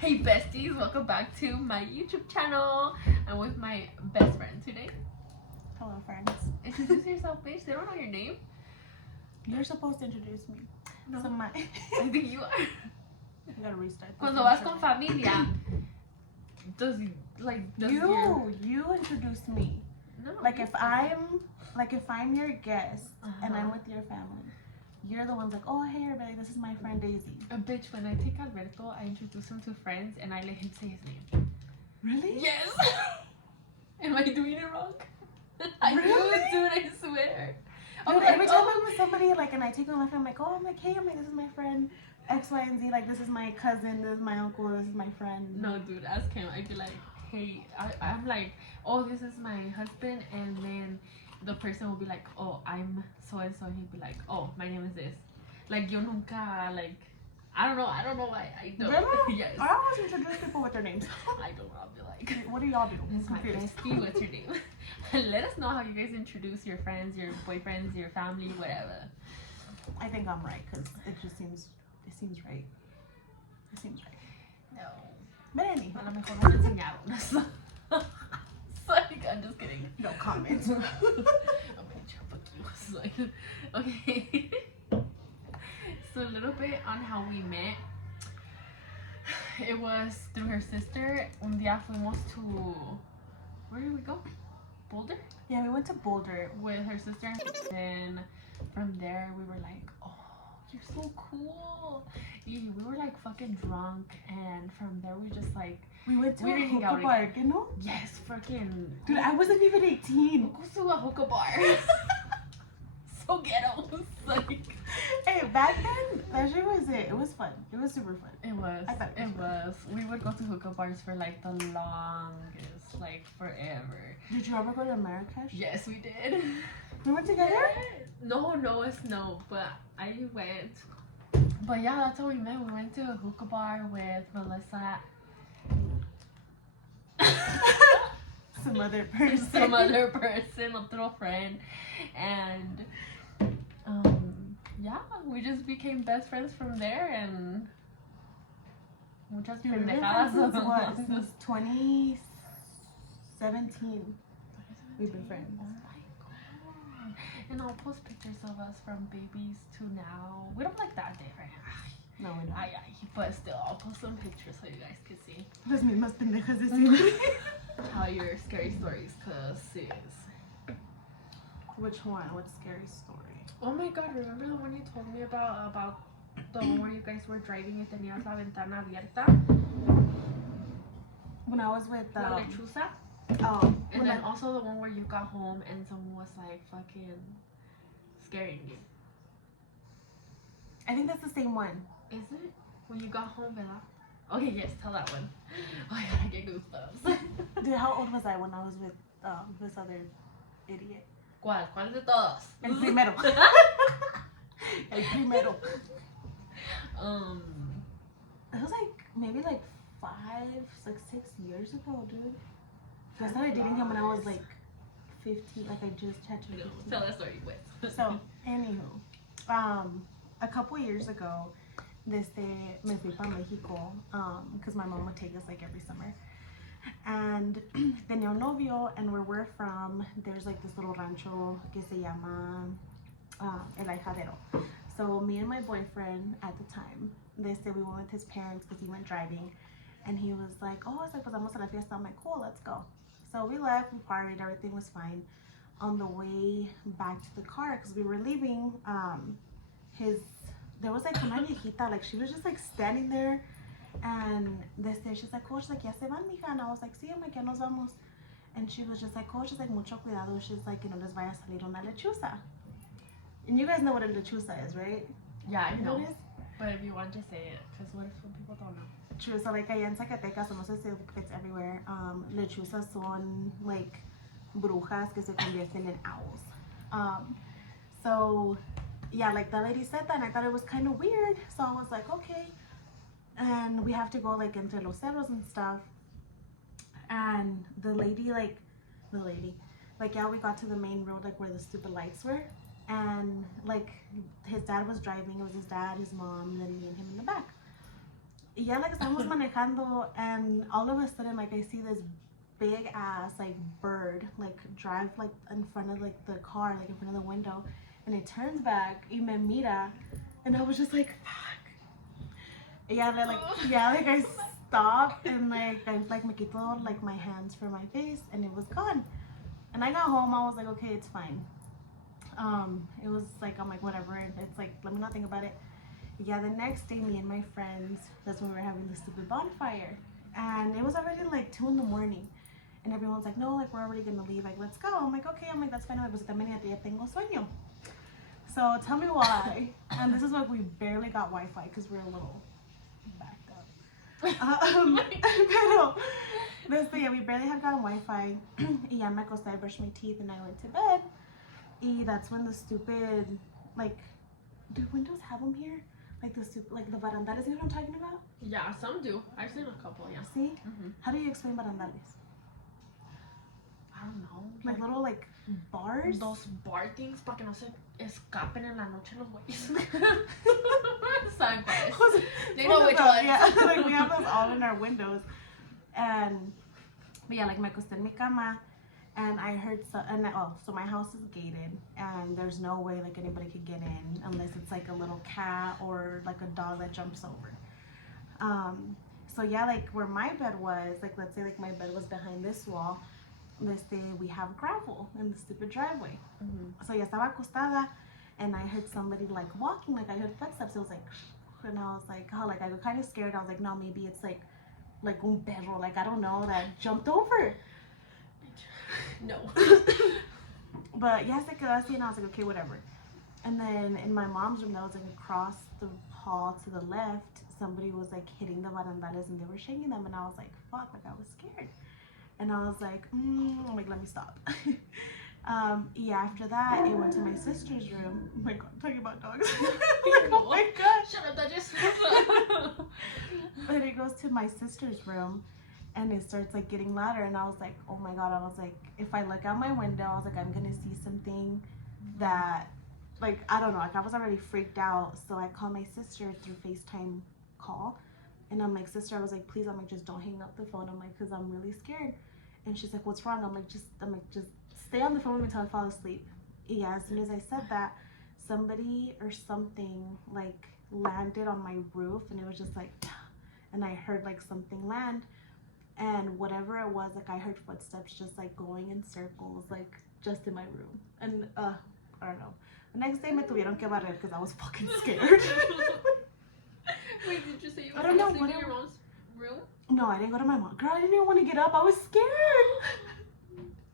Hey besties, welcome back to my YouTube channel. I'm with my best friend today. Hello, friends. Introduce yourself, bitch. They don't know your name. You're supposed to introduce me. No, So I think you are. You gotta restart. Cuando vas con familia, does you introduce me. No. Like if I'm your guest and I'm with your family, you're the ones like, oh hey everybody, this is my friend Daisy. Bitch, when I take Alberto, I introduce him to friends and I let him say his name. Really? Yes. Am I doing it wrong? I do it, dude. I swear. Dude, every time I'm with somebody, like, and I take them off, I'm like, hey, this is my friend X, Y, and Z. Like, this is my cousin, this is my uncle, this is my friend. No, dude, ask him. I'd be like, hey, I'm like, oh, this is my husband, and then the person will be like, oh, I'm so and so. He'd be like, oh, my name is this. Like, yo nunca, like, I don't know why I don't. Really? Yes. I always introduce people with their names. I don't know. I'll be like, What do y'all do? this is my bestie. What's your name? Let us know how you guys introduce your friends, your boyfriends, your family, whatever. I think I'm right because it seems right. It seems right. No. But anyway. A lo mejor no me enseñaron. Like, I'm just kidding. No comment. Oh, bitch, fuck you. Like, okay. So a little bit on how we met. It was through her sister. Un día fuimos to, where did we go? Boulder? Yeah, we went to Boulder. With her sister. And from there we were like, oh, you're so cool. Yeah, we were like fucking drunk. And from there we just like, We went to we a didn't hang hookah out bar, you know? yes, freaking. Dude, I wasn't even 18. Go to a hookah bar. So ghetto. Like, Hey, back then, that shit was it. It was fun. It was super fun. it was. I thought it was We would go to hookah bars for like the longest, like forever. Did you ever go to Marrakesh? Yes, we did. We went together? No, but I went. But yeah, that's how we met. We went to a hookah bar with Melissa. Some other person. Some other person, otro friend, and yeah, we just became best friends from there, and muchas Dude, we've been pendejadas. friends since what? Since 2017. We've been friends. Oh my god! And I'll post pictures of us from babies to now. We don't like that day, right? No, we don't. But still, I'll post some pictures so you guys can see Las mismas pendejas de siempre. how your scary stories, cause sis. Which one? What scary story? Oh my god, remember the one you told me about the one where you guys were driving y tenías la ventana abierta? When I was with La lechuza? oh, And then also the one where you got home and someone was like fucking scaring you. I think that's the same one. Is it? When you got home, ¿verdad? Okay, yes, tell that one. Oh my god, I get goosebumps. Dude, how old was I when I was with this other idiot? ¿Cuál? ¿Cuál de todos? El primero. El primero. It was like maybe like 6 years ago, dude. I started dating him when I was like 15, like I just had to. Tell that story, wait. So, anywho, a couple years ago, me fui para Mexico, because my mom would take us like every summer. And tenía un novio, and where we're from, there's like this little rancho que se llama El Ahijadero. So me and my boyfriend at the time, we went with his parents because he went driving, and he was like, oh, it's like, pues vamos a la fiesta. I'm like, cool, let's go. So we left, we partied, everything was fine. On the way back to the car, because we were leaving, there was like una viejita, like she was just like standing there, and she's like, oh, she's like, ya se van, mija. And I was like, sí, I'm like, ya nos vamos. And she was just like, oh, she's like, mucho cuidado. She's like, no les vaya a salir una lechuza. And you guys know what a lechuza is, right? Yeah, I know. What it is? But if you want to say it, because what if some people don't know? True, so like allá en Zacatecas, no sé si it's everywhere, lechuzas son like brujas que se convierten en owls. So yeah, like the lady said that, and I thought it was kind of weird. So I was like, okay. And we have to go like into los cerros and stuff. And the lady, yeah, we got to the main road, like where the stupid lights were. And like his dad was driving. It was his dad, his mom, and then me and him in the back. yeah, like estamos manejando, and all of a sudden, like I see this big ass like bird like drive like in front of like the car, like in front of the window, and it turns back y me mira, and I was just like, fuck. Like I stopped and like I like me quito like my hands from my face, and it was gone. And I got home, I was like, okay, it's fine. It was like, I'm like, whatever, and it's like, let me not think about it. Yeah, the next day, me and my friends, that's when we were having the stupid bonfire, and it was already like 2 in the morning, and everyone's like, no, like we're already gonna leave, like let's go. I'm like, okay. I'm like, that's fine. I'm like, pues también ya tengo sueño. So tell me why. And this is like, we barely got Wi-Fi because we're a little backed up. Pero, yeah, we barely had gotten Wi-Fi. Y ya me acosté, I brushed my teeth, and I went to bed. Y that's when the stupid, like, do windows have them here? Like the stupid, like the barandales, you know what I'm talking about? Yeah, some do. I've seen a couple, yeah. See? Mm-hmm. How do you explain barandales? I don't know. Like little, like, bars? Those bar things para que no se escapen en la noche los güeyes. Saben cuáles. They know which ones. Yeah, like we have those all in our windows. And, but yeah, like me acosté en mi cama, and I heard so my house is gated, and there's no way like anybody could get in unless it's like a little cat or like a dog that jumps over. So yeah, like where my bed was, like let's say like my bed was behind this wall. This day we have gravel in the stupid driveway. Mm-hmm. So ya estaba acostada, and I heard somebody like walking, like I heard footsteps. It was like, and I was like, oh, like I got kind of scared. I was like, no, maybe it's like un perro, like I don't know, that jumped over. No. But yes, I quedó así, and I was like, okay, whatever. And then in my mom's room, that was like across the hall to the left, somebody was like hitting the barandales, and they were shaking them, and I was like, fuck, like I was scared. And I was like, I'm like, let me stop. Yeah, after that, it went to my sister's room. Oh my god, I'm talking about dogs. Like, oh my god. Shut up, that just. But it goes to my sister's room, and it starts like getting louder, and I was like, oh my god. I was like, if I look out my window, I was like, I'm gonna see something that, like, I don't know, like I was already freaked out. So I called my sister through FaceTime call, and I'm like, sister, I was like, please, I'm like, just don't hang up the phone. I'm like, because I'm really scared. And she's like, what's wrong? I'm like, just stay on the phone with me until I fall asleep. Yeah, as soon as I said that, somebody or something like landed on my roof, and it was just like, and I heard like something land, and whatever it was, like I heard footsteps just like going in circles, like just in my room. And I don't know. The next day me tuvieron que barrer because I was fucking scared. Wait, did you say you I don't know, were sleeping in your mom's room? No, I didn't go to my mom. Girl, I didn't even want to get up. I was scared.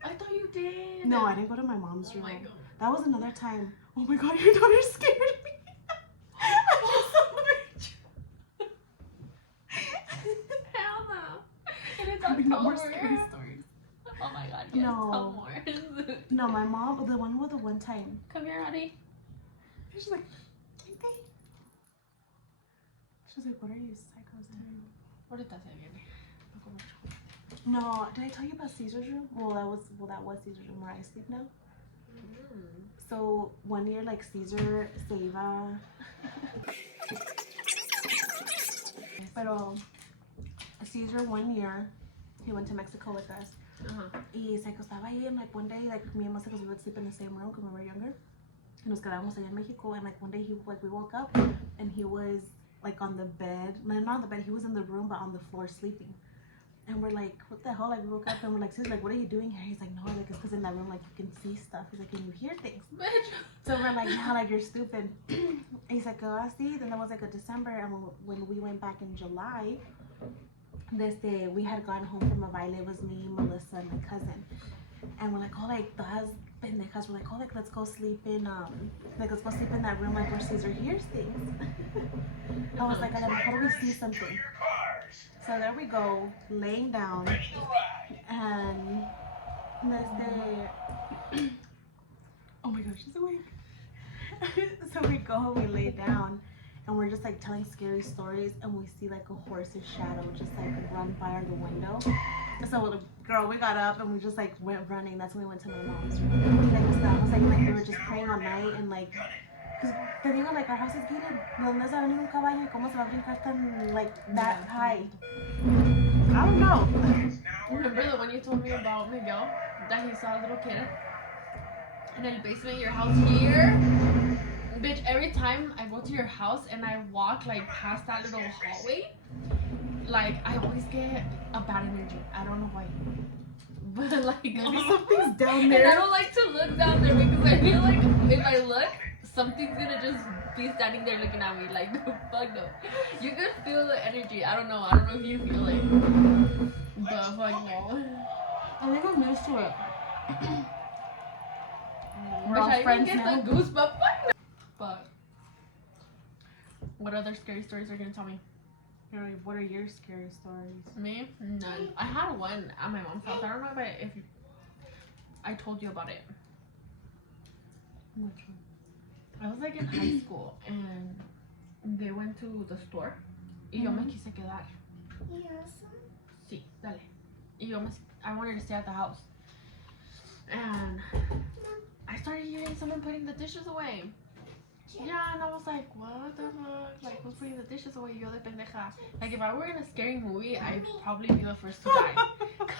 I thought you did. No, I didn't go to my mom's room. Oh my god. That was another time. Oh my god, your daughter scared me. Hell no. And it's Having no more October. scary stories. Oh my god, yes, No. tell more. No, my mom, the one with the one time. Come here, Addie. She's like, okay. She's like, what are you psychos doing? Ahorita se viene. No, did I tell you about Caesar's room? Well, that was Caesar's room where I sleep now. So 1 year, like Caesar se iba. Pero Caesar 1 year, he went to Mexico with us. Y se acostaba ahí, and like one day, like me and my siblings, we would sleep in the same room because we were younger. Y nos quedamos allá en Mexico, and like one day we woke up, and he was like on the bed, no, not on the bed, he was in the room but on the floor sleeping. And we're like, what the hell? Like we woke up and we're like, sis, like what are you doing here? He's like, no, like it's because in that room like you can see stuff. He's like, can you hear things? Bitch. So we're like, nah, like you're stupid. He's like, oh, I see. Then that was like a December, and when we went back in July, this day we had gone home from a baile. It was me, Melissa, and my cousin, and we're like, oh, like those pendejas. We're like, oh, like let's go sleep in let's go sleep in that room like where Caesar hears things. I was like, how do we see something? So there we go, laying down, and this day, oh my gosh, she's awake. So we go, we lay down, and we're just like telling scary stories, and we see like a horse's shadow just like run by the window. So girl, we got up and we just like went running. That's when we went to my mom's room. Like we were just praying all night, and like Cause te digo, like, our house is gated. ¿De dónde se va a venir un caballo y cómo se va a brincar tan, like, that high? I don't know. Remember the one you told me about Miguel? That he saw a little kid in the basement of your house here? Bitch, every time I go to your house and I walk, like, past that little hallway, like, I always get a bad energy. I don't know why. But, like, Maybe something's down and I there. don't like to look down there because I feel like if I look, something's gonna just be standing there looking at me. Like, fuck no. You could feel the energy. I don't know if you feel it. But fuck no. I think I'm used to it. We're Wish all I friends didn't get now. the goosebumps. Fuck no. But what other scary stories are you gonna tell me? What are your scary stories? Me? None. I had one at my mom's house. I don't know if I told you about it. Which one? I was like in high school and they went to the store y yo me quise quedar. Sí, dale. Y I wanted to stay at the house. And I started hearing someone putting the dishes away. Yeah, and I was like, what the fuck? Like, who's putting the dishes away? Yo de pendeja. Like, if I were in a scary movie, I'd probably be the first to die.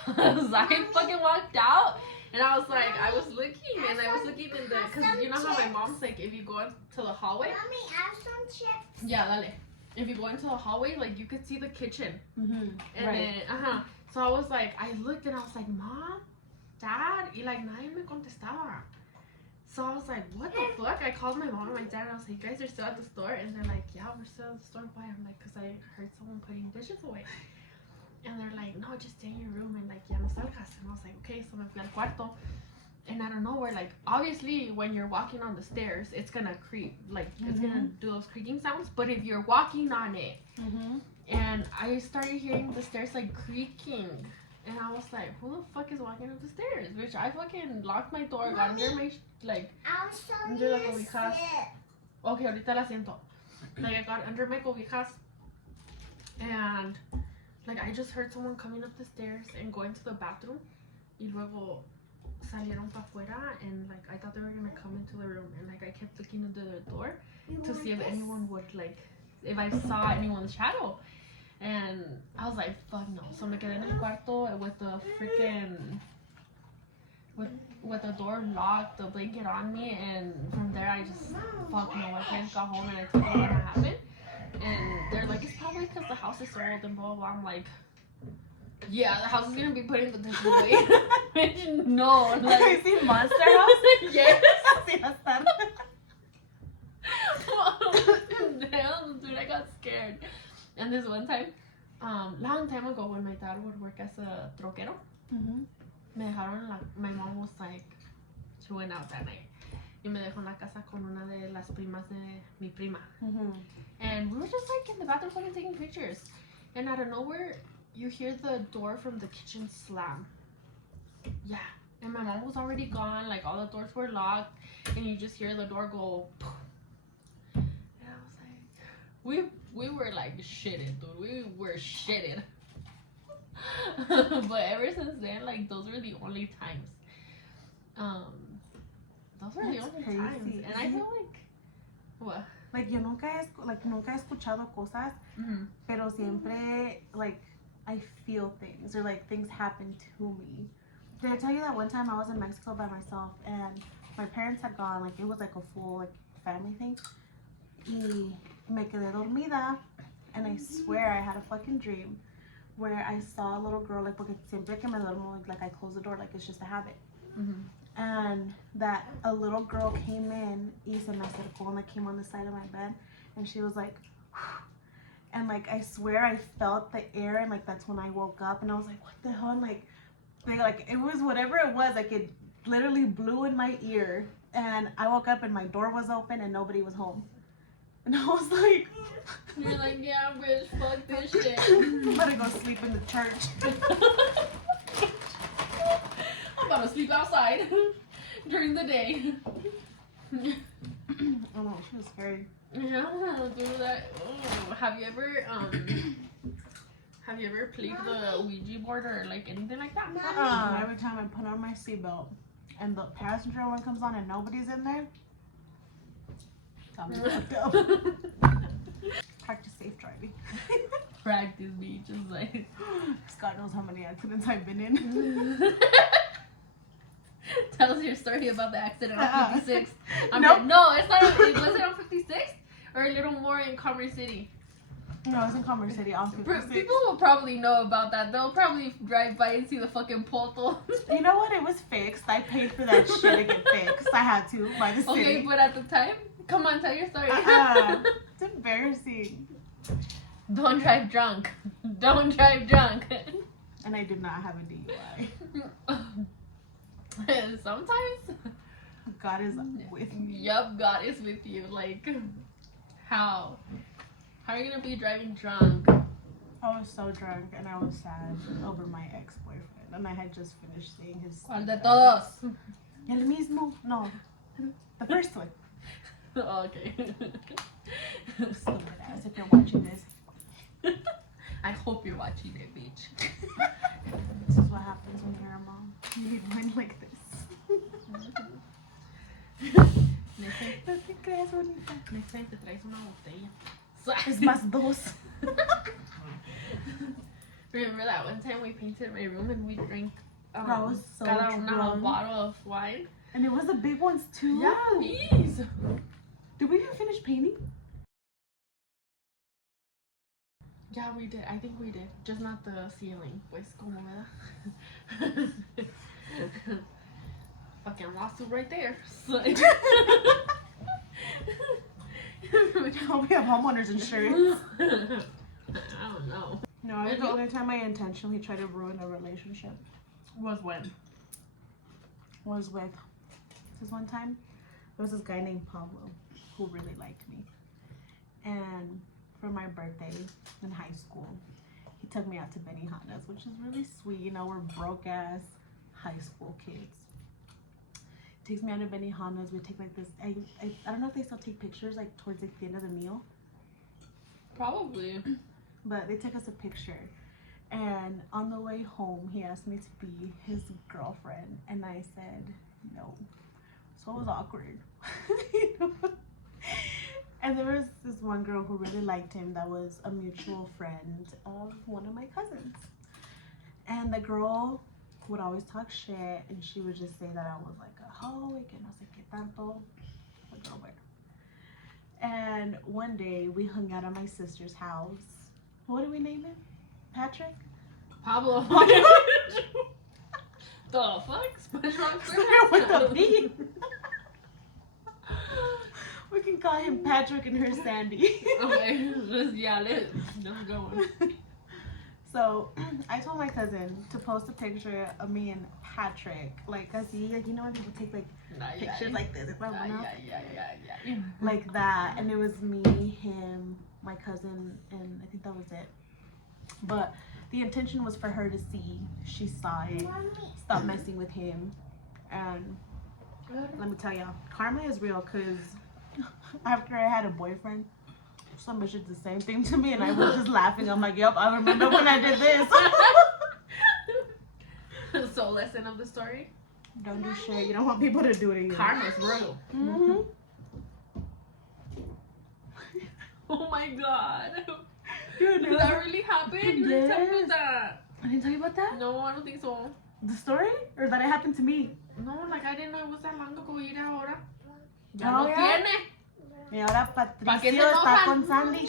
Because I fucking walked out, and I was like, I was looking in the, because you know how my mom's like, if you go into the hallway. Mommy, have some chips. Yeah, dale. If you go into the hallway, like, you could see the kitchen. Mm-hmm. And Right. then, so I was like, I looked and I was like, Mom, Dad, y like, nadie me contestaba. So I was like, what the fuck? I called my mom and my dad and I was like, you guys are still at the store? And they're like, yeah, we're still at the store. Why? I'm like, because I heard someone putting dishes away. And they're like, no, just stay in your room and like, ya no salgas. And I was like, okay, so me fui al cuarto. And I don't know where, like, obviously when you're walking on the stairs, it's gonna creak, like, it's gonna do those creaking sounds. But if you're walking on it, and I started hearing the stairs like creaking. And I was like, who the fuck is walking up the stairs? Which I fucking locked my door, got under my, like, I'll show under you the a cobijas. sip. Okay, ahorita la siento. Like, I got under my cobijas. And, like, I just heard someone coming up the stairs and going to the bathroom. Y luego salieron para afuera. And, like, I thought they were gonna come into the room. And, like, I kept looking into the door to see if anyone would, like, if I saw anyone's shadow. And I was like, fuck no. So me quedé en el cuarto with the freaking, with the door locked, the blanket on me, and from there I just, fuck no, I can't go home, and I told them what happened. And they're like, it's probably because the house is sold and blah, blah, blah. I'm like, yeah, the house is going to be putting the dishes away. Bitch, no. Like, Have you seen Monster House? Yes. Sí, hasta. Damn, dude, I got scared. And this one time, long time ago when my dad would work as a troquero, me dejaron my mom was like, she went out that night. Y me dejó en la casa con una de las primas de mi prima. And we were just like in the bathroom fucking taking pictures. And out of nowhere, you hear the door from the kitchen slam. Yeah. And my mom was already gone, like all the doors were locked. And you just hear the door go, poof. And I was like, we were like shitted, dude. We were shitted. But ever since then, like, those were the only times. Those were the only times. And I feel like, what? Like, yo nunca he escuchado cosas, pero siempre, like, I feel things, or like things happen to me. Did I tell you that one time I was in Mexico by myself and my parents had gone, like, it was like a full, like, family thing. Y me quedé dormida, and I swear I had a fucking dream where I saw a little girl, like, porque siempre que me duermo, like, I close the door, like, it's just a habit. And that a little girl came in, y se me acercó, and like came on the side of my bed, and she was like, and like I swear I felt the air, and like that's when I woke up, and I was like, what the hell? And like it was whatever it was, like it literally blew in my ear, and I woke up and my door was open and nobody was home, and I was like, you're like, yeah, bitch, fuck this shit. I'm gonna go sleep in the church. I'm about to sleep outside during the day. Oh no, she was scary. Yeah, do that. Oh, have you ever played the Ouija board or like anything like that? Every time I put on my seatbelt and the passenger one comes on and nobody's in there, Tommy fucked up. Practice safe driving. Practice me, just like. God knows how many accidents I've been in. Tell us your story about the accident on 56. Nope. No, it's not. Was it on 56 or a little more in Commerce City? No, it's in Commerce City on 56. People will probably know about that. They'll probably drive by and see the fucking poto. You know what? It was fixed. I paid for that shit to get fixed. I had to by the city. Okay, but at the time, come on, tell your story. It's embarrassing. Don't drive drunk. Don't drive drunk. And I did not have a DUI. Sometimes. God is with me. Yup, God is with you. Like, how? How are you gonna be driving drunk? I was so drunk and I was sad over my ex-boyfriend. And I had just finished seeing his... ¿Cuál de todos? El mismo? No. The first one. Okay. Stupid ass if you're watching this. I hope you're watching it, bitch. This is what happens when you're a mom. You need one like this. Next time, No te creas, bonita. next time te traes una botella. Es más dos. Remember that one time we painted my room and we drank I was so cada una a drunk. bottle of wine? And it was the big ones too. Yeah, these. Did we even finish painting? Yeah, we did. I think we did. Just not the ceiling. Pues, como verdad? Fucking lawsuit right there. We have homeowners insurance. I don't know. No, it was the only time I intentionally tried to ruin a relationship. Was when? Was with this one time. There was this guy named Pablo who really liked me. And for my birthday in high school, he took me out to Benihana's, which is really sweet. You know, we're broke ass high school kids. Takes me out to Benihana's. We take like this. I don't know if they still take pictures like towards like, the end of the meal, Probably. but they took us a picture. And on the way home, he asked me to be his girlfriend, and I said no. So it was awkward. You know? And there was this one girl who really liked him that was a mutual friend of one of my cousins. And the girl would always talk shit, and she would just say that I was like a hoe, que no sé qué tanto. The girl weird. And one day we hung out at my sister's house. What did we name him? Patrick? Pablo. The fuck? SpongeBob With the B. We can call him Patrick and her Sandy. Okay, let's go. So I told my cousin to post a picture of me and Patrick, like, cause he, like, you know when people take like pictures like this, if I went out, Yeah. like that, and it was me, him, my cousin, and I think that was it. But the intention was for her to see. She saw it, stop messing with him, and let me tell y'all, karma is real. Cause after I had a boyfriend, some bitch did the same thing to me, and I was just laughing. I'm like, yep, I remember when I did this. So, lesson of the story: Don't do shit. You don't want people to do it again. karma's real. Mm-hmm. Oh my god. Dude, Did that really happen? You didn't tell me that. I didn't tell you about that? No, I don't think so. The story? Or that it happened to me? No, like I didn't know it was that long ago. Ir ahora. Oh, Ya lo yeah? tiene. Y ahora ¿Pa qué Patricio se está enojan? con Sandy.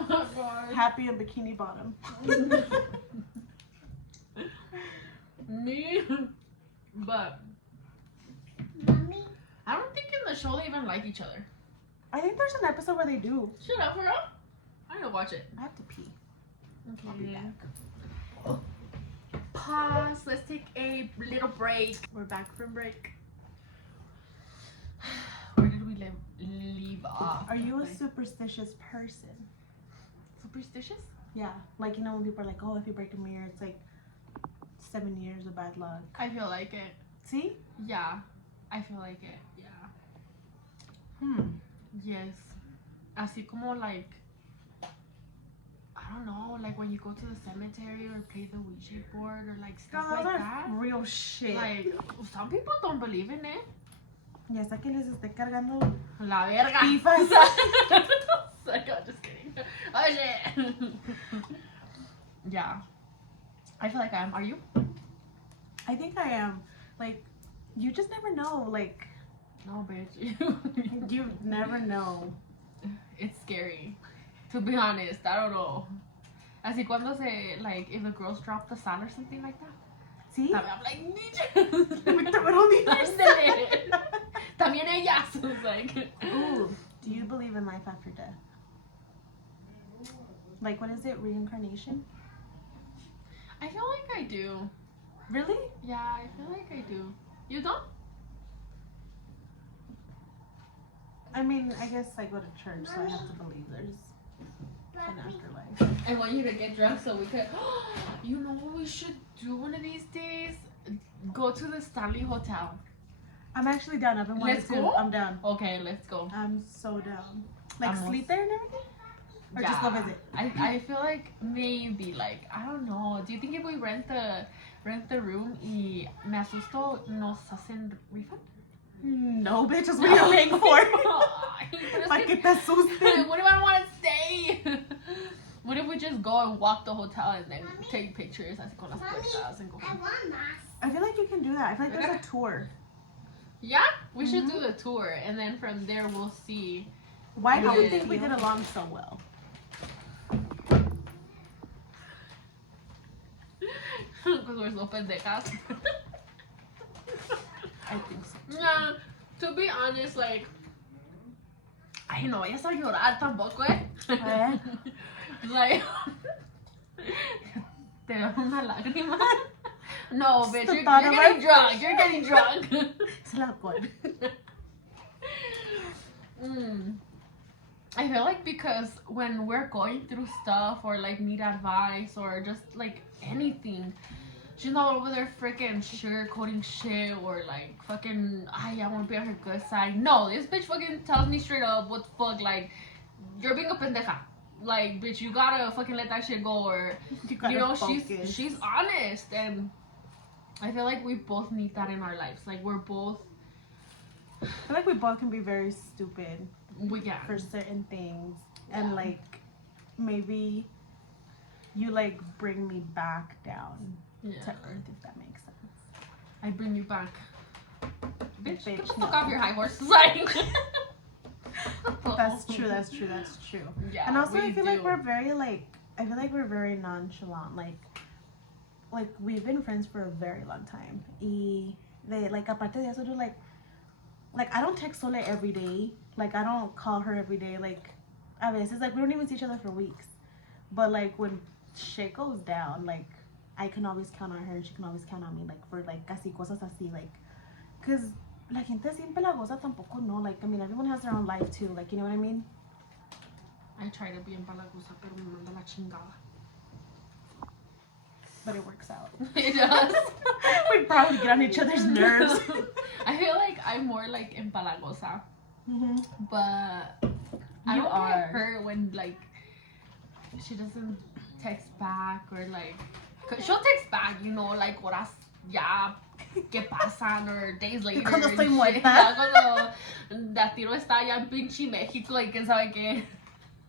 Oh my god. Happy in Bikini Bottom. Me? But Mommy. I don't think in the show they even like each other. I think there's an episode where they do. Shut up, for real? I need to watch it. I have to pee. I'll be Okay. back. Pause. Let's take a little break. We're back from break. Where did we leave off? Are you a superstitious person? Superstitious? Yeah. Like, you know when people are like, oh, if you break a mirror, it's like 7 years of bad luck. I feel like it. See? Yeah. I feel like it. Yeah. Yes. Así como like, I don't know, like when you go to the cemetery or play the Ouija board or like stuff Those like are that. real shit. Like, some people don't believe in it. Ya hasta que les esté cargando La verga. pifas. Like, I'm just kidding. Oh shit. Yeah. I feel like I am. Are you? I think I am. Like, you just never know. Like, No, bitch. you never know. It's scary. To be honest, I don't know. Así cuando se, like, if the girls drop the sound or something like that. See? I'm like, Me tomaron mi Ándale. También ellas. It's like, Ooh, do you believe in life after death? Like, what is it? Reincarnation? I feel like I do. Really? Yeah, I feel like I do. You don't? I mean, I guess I go to church, so I have to believe there's an afterlife. I want you to get drunk so we could. You know what we should do one of these days? Go to the Stanley Hotel. I'm actually down. I've been wanting Let's to. go? I'm down. Okay, let's go. I'm so down. Like, Almost. sleep there and everything? Or just go visit? I feel like maybe like I don't know. Do you think if we rent the room y me asusto nos hacen refund? No, bitch, that's what you're paying for. Ay, pero es Pa' que que- te asusten. What if I don't want to stay? What if we just go and walk the hotel and then take pictures así con las puertas and go? I want mask. I feel like you can do that. I feel like there's a tour. Yeah, we should do the tour and then from there we'll see. Why do you Yeah. think we get along so well? Because we're so pendejas. I think so. Nah, to be honest, like, ay, no vayas a llorar tampoco, eh. Like, te veo una lágrima. No, bitch, The you're thought of getting it. drunk. You're getting drunk. Es el alcohol. I feel like because when we're going through stuff or like need advice or just like anything, she's not over there freaking sugarcoating shit or like fucking, I want to be on her good side. No, this bitch fucking tells me straight up what the fuck, like, you're being a pendeja. Like, bitch, you gotta fucking let that shit go, or you know, focus. she's honest, and I feel like we both need that in our lives. Like, we're both, I feel like we both can be very stupid yeah. for certain things. Yeah. And like, maybe you like bring me back down Yeah. to earth, if that makes sense. I bring you back. Bitch, get the Bitch, fuck no. off your high horse. Like, That's true, that's true, that's true. Yeah, And also, we I feel like do. we're very like, I feel like we're very nonchalant. Like we've been friends for a very long time. Y de, like, aparte de eso, like I don't text Sole every day. Like, I don't call her every day. Like, a veces, like, we don't even see each other for weeks. But like, when shit goes down, like, I can always count on her and she can always count on me. Like, for like, casi cosas así, like, cause la gente siempre la goza tampoco, no. Like, I mean, everyone has their own life too. Like, you know what I mean? I try to be empalagosa, pero me manda la chingada. But it works out. It does. We probably get on each other's nerves. I feel like I'm more like empalagosa, Mm-hmm. but I You don't are. get hurt when like she doesn't text back or like, 'cause she'll text back, you know, like horas ya que pasan or days later. Cuando and estoy shit. muerta. Ya cuando la tiro está ya en pinche México y quién sabe qué.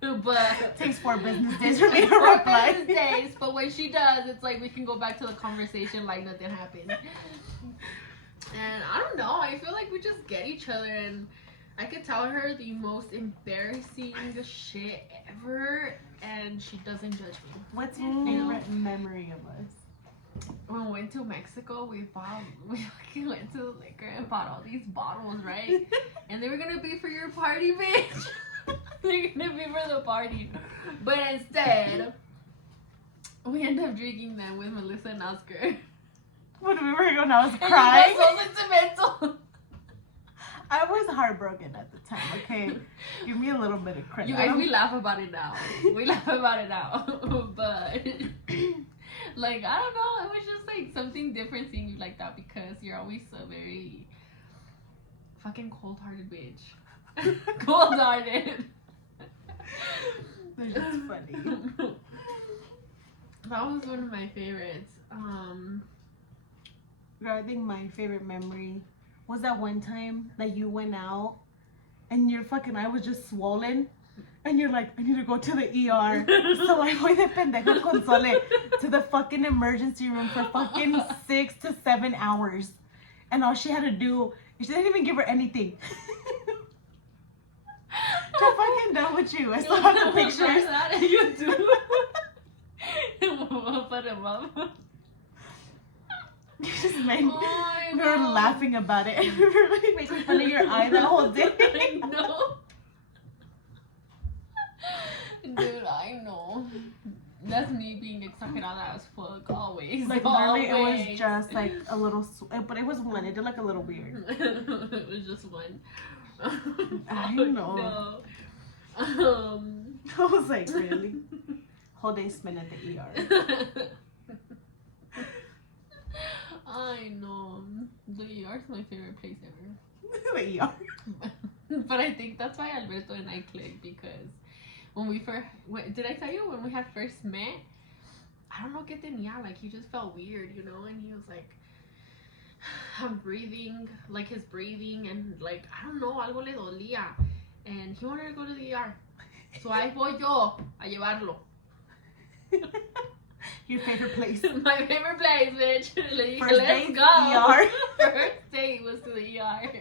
But Takes 4 business days for me to Four reply. business days, but when she does, it's like we can go back to the conversation like nothing happened. And I don't know, I feel like we just get each other, and I could tell her the most embarrassing shit ever, and she doesn't judge me. What's your favorite memory of us? When we went to Mexico, we fucking went to the liquor and bought all these bottles, right? And they were gonna be for your party, bitch. They're gonna be for the party. But instead, we ended up drinking them with Melissa and Oscar. When we were going, I was And crying. it was so sentimental. I was heartbroken at the time, okay? Give me a little bit of credit. You guys, we laugh about it now. We laugh about it now. But, like, I don't know. It was just, like, something different seeing you like that because you're always so very fucking cold-hearted bitch. Cold-hearted. They're just funny. That was one of my favorites. Girl, I think my favorite memory was that one time that you went out and your fucking eye was just swollen? And you're like, I need to go to the ER. So I voy de pendeja con Sole to the fucking emergency room for fucking 6 to 7 hours. And all she had to do, she didn't even give her anything. I'm fucking done with you. I still have the pictures. You do. Mama. You just made Oh, I we were know. laughing about it. We were like making fun of your eye the whole day. I know. Dude, I know. That's me being exagerada as fuck, always. Like literally, it was Always. just like a little, but it was one. It did like a little weird. It was just one. I Oh, know. No. I was like, really? Whole day spent at the ER. I know. The ER is my favorite place ever. The ER. But I think that's why Alberto and I clicked, because when we first, did I tell you when we had first met? I don't know qué tenía, like he just felt weird, you know, and he was like, I'm breathing, like his breathing, and like, I don't know, algo le dolía, and he wanted to go to the ER. So ahí voy yo a llevarlo. Your favorite place. My favorite place, bitch. Le dije, First let's date, go. ER. First date was to the ER.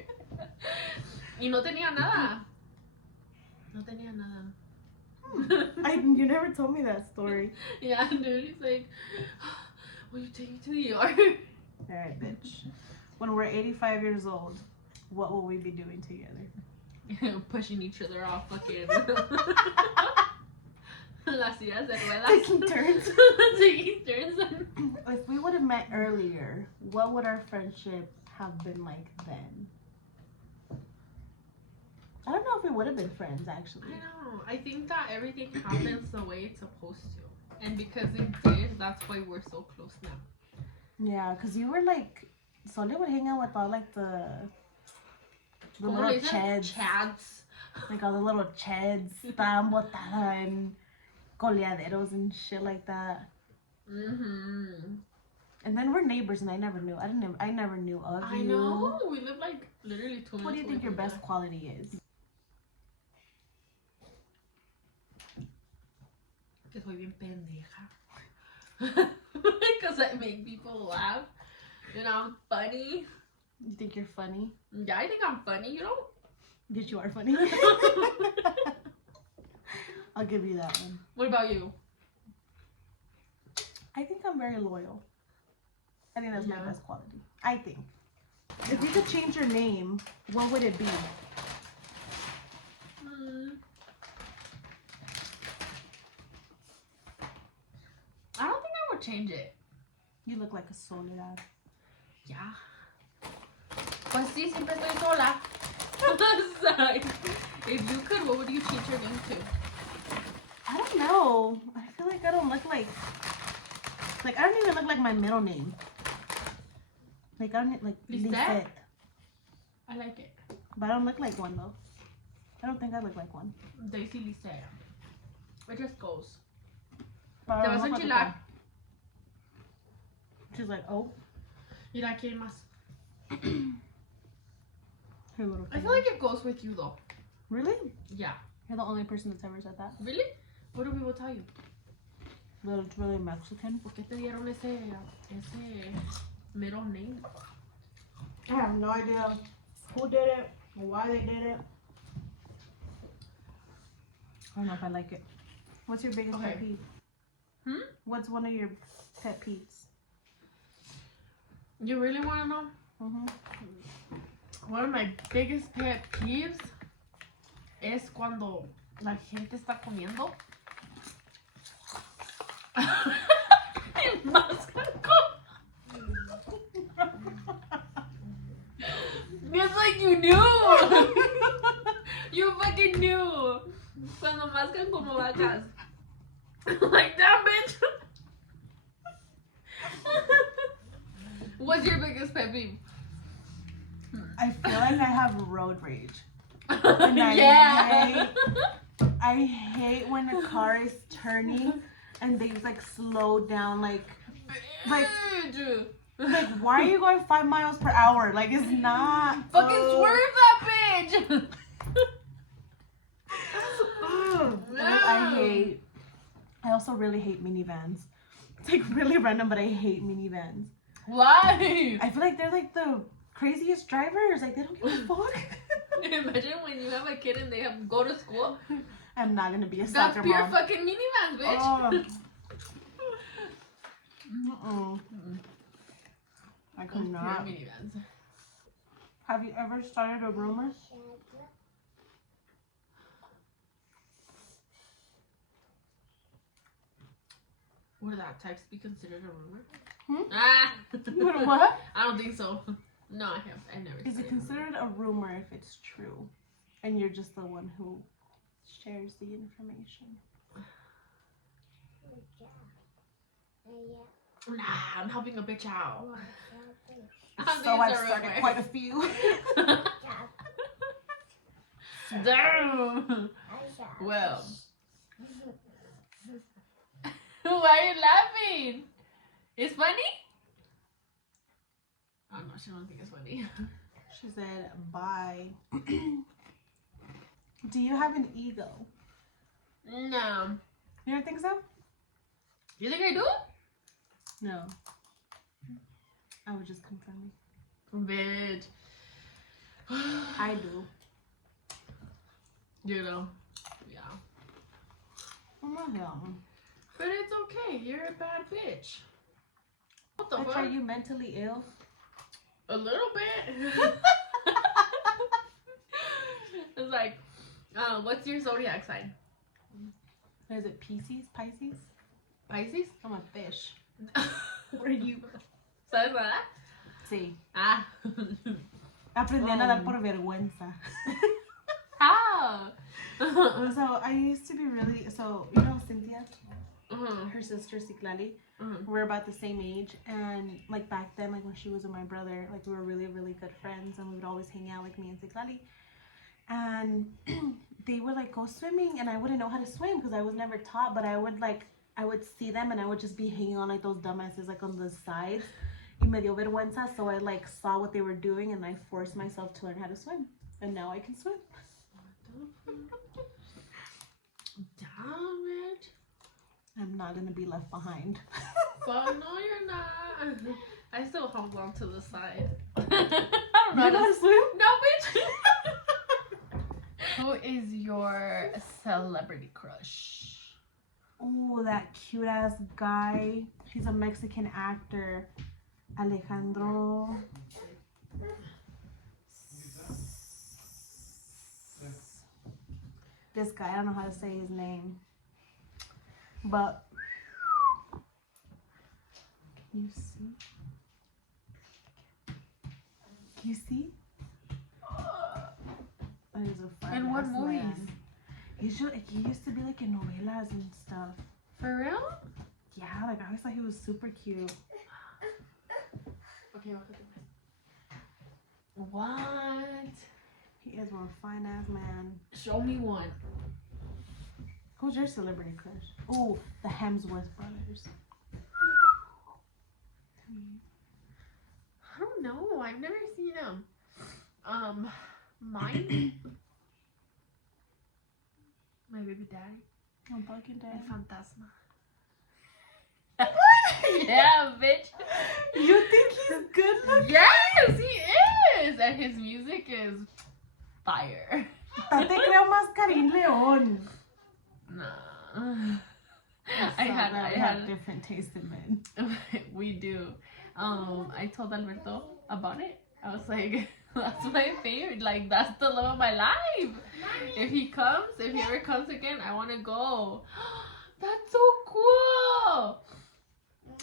Y no tenía nada. No tenía nada. You never told me that story. Yeah, dude, he's like, will you take me to the ER? Alright, bitch. When we're 85 years old, what will we be doing together? Pushing each other off fucking las sillas de ruedas. Taking turns. Taking turns. If we would have met earlier, what would our friendship have been like then? I don't know if we would have been friends, actually. I know. I think that everything happens the way it's supposed to. And because it did, that's why we're so close now. Yeah, because you were like, Sole would hang out with all like the Como little le dicen? cheds. Chads. Like all the little cheds, estaban botada and coleaderos and shit like that. Mm-hmm. And then we're neighbors, and I never knew. I never knew of you. I know. We live like literally 2 minutes. What do you away think your from best each quality is? other. Que soy bien pendeja. Because I make people laugh. And I'm funny. You think you're funny? Yeah, I think I'm funny. You don't? Yes, you are funny. I'll give you that one. What about you? I think I'm very loyal. I think that's my Yeah. best quality. I think. If you could change your name, what would it be? I don't think I would change it. You look like a Soledad. Yeah. Pues sí, siempre estoy sola. Sorry. If you could, what would you change your name to? I don't know. I feel like I don't look like I don't even look like my middle name. Like I don't like Lisette? Lisette. I like it. But I don't look like one though. I don't think I look like one. Daisy Lisette. It just goes. But I Te don't vas a know if I enchilar. look- She's like, oh, Mira, ¿quién más? her little I finger. feel like it goes with you though. Really? Yeah. You're the only person that's ever said that. Really? What do people tell you? That it's really Mexican. ¿Por qué te dieron ese middle name? I have no idea who did it, why they did it. I don't know if I like it. What's your biggest pet Okay. peeve? Hmm? What's one of your pet peeves? You really want to know? Mm-hmm. One of my biggest pet peeves es cuando la gente está comiendo. Y mascan con- It's like you knew. You fucking knew. Cuando mascan como vacas. Like that, bitch. What's your biggest pet peeve? I feel like I have road rage. And Yeah. I hate when a car is turning and they like slow down like Bitch. Like, why are you going 5 miles per hour? Like, it's not. Fucking swerve that bitch! I also really hate minivans. It's like really random, but I hate minivans. Why? I feel like they're like the craziest drivers. Like, they don't give a fuck. Imagine when you have a kid and they have to go to school. I'm not gonna be a That's soccer pure mom. fucking minivans, bitch. I could Pure not. minivans. Have you ever started a rumor? Would that text be considered a rumor? Ah. What? I don't think so. No, I never. Is it considered a rumor if it's true, and you're just the one who shares the information? Nah, I'm helping a bitch out. So I've started quite a few. Damn. Well. Why are you laughing? It's funny? Oh no, she don't think it's funny. She said, bye. Do you have an ego? No. You don't think so? You think I do? No. I was just confirming. Bitch. I do. You know. Yeah. Oh my god. But it's okay. You're a bad bitch. What the Bitch, fuck? are you mentally ill? A little bit. It's like, what's your zodiac sign? Is it Pisces? Pisces? Pisces? I'm a fish. What are you? ¿Sabes nada? Sí. Ah. Aprendí a nadar por vergüenza. How? So I used to be really, so you know Cynthia, Mm-hmm. her sister Citlali, Mm-hmm. we're about the same age, and like back then, like when she was with my brother, like we were really, really good friends, and we would always hang out, like me and Citlali, and they would like go swimming, and I wouldn't know how to swim because I was never taught, but I would see them, and I would just be hanging on like those dumbasses like on the sides. Y me dio vergüenza, so I like saw what they were doing, and I forced myself to learn how to swim, and now I can swim. Damn it. I'm not gonna be left behind. Fuck, no, you're not. I still hold on to the side. I don't know You know how to swim? No, bitch. Who is your celebrity crush? Oh, that cute ass guy. He's a Mexican actor. Alejandro. This guy, I don't know how to say his name. But you see? You see? That is a fine In what ass movies? man. He used to be like in novelas and stuff. For real? Yeah, like I always thought he was super cute. Okay, I'll put this. What? He is one fine ass man. Show me one. Who's your celebrity crush? Oh, the Hemsworth brothers. I don't know. I've never seen them. Mine. My baby daddy. I'm fucking El dead. Fantasma. Yeah, bitch. You think he's good looking? Yes, he is. And his music is fire. Te creo más Karim León. Nah. I We had have different taste in men. we do. I told Alberto about it. I was like, that's my favorite. Like, that's the love of my life. If he ever comes again, I want to go. That's so cool.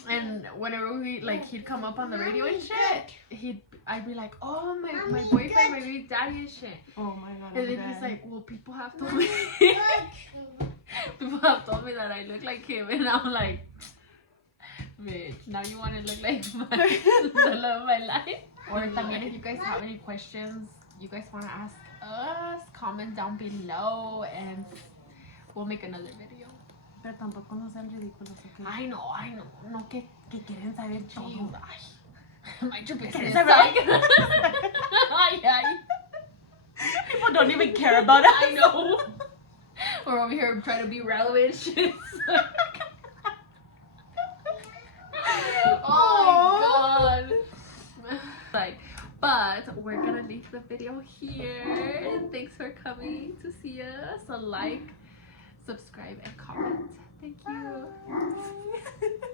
And whenever he'd come up on the radio and shit, I'd be like, oh, my boyfriend, my baby daddy and shit. Oh my god. And then I'm he's dead. like, well, people have told me. People have told me that I look like him, and I'm like, bitch, now you want to look like the love of my life? Or también if you guys have any questions you guys want to ask us, comment down below, and we'll make another video. Pero tampoco no sean ridículos, ¿ok? I know, no que Que quieren saber todo. ay. Mind your business. Is that right? Yeah. People don't even care about us. I know. We're over here trying to be relevant. Shit. Oh my god. Like, but we're gonna leave the video here. Thanks for coming to see us. So like, subscribe, and comment. Thank you.